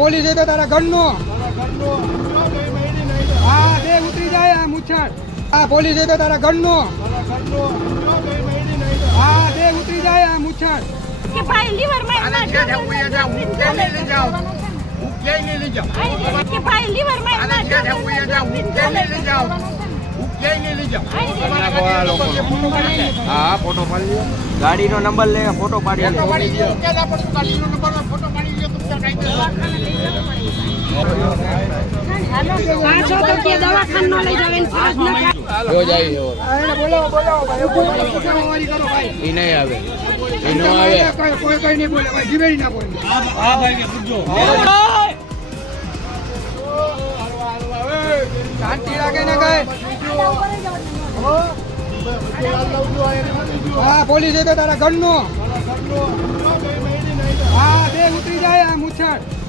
police તો તારા ઘરનો હા દે ઉતરી જાય આ મુછડ આ પોલીસ તો તારા ઘરનો હા દે ઉતરી જાય આ મુછડ કે ભાઈ લીવર માં આને ક્યાં જાવ કોઈ જાવ હું ક્યાં લઈ જાવ હું ક્યાં લઈ જાવ કે ભાઈ લીવર માં આને ક્યાં જાવ કોઈ જાવ હું ક્યાં લઈ જાવ હું ક્યાં લઈ જાવ હા ફોટો પાડી લ્યો ગાડીનો નંબર લે ફોટો પાડી લ્યો ક્યાં પડે ગાડીનો નંબર ફોટો પાડી લ્યો તો ક્યાં પાછો તો કે દવાખાનો લઈ જાવ એને ફાસ ન જો જાય એને બોલાવો ભાઈ પૂછવાની કરો ભાઈ ઈ નહીં આવે ઈ નો આવે કોઈ કઈ નહીં બોલે ભાઈ જીવેડી ના બોલે હા ભાઈ કે પૂછજો શાંતિ રાખે ને કઈ હા પોલીસ તો તારા ઘરનો હા દે ઉતરી જાય આ મુછડ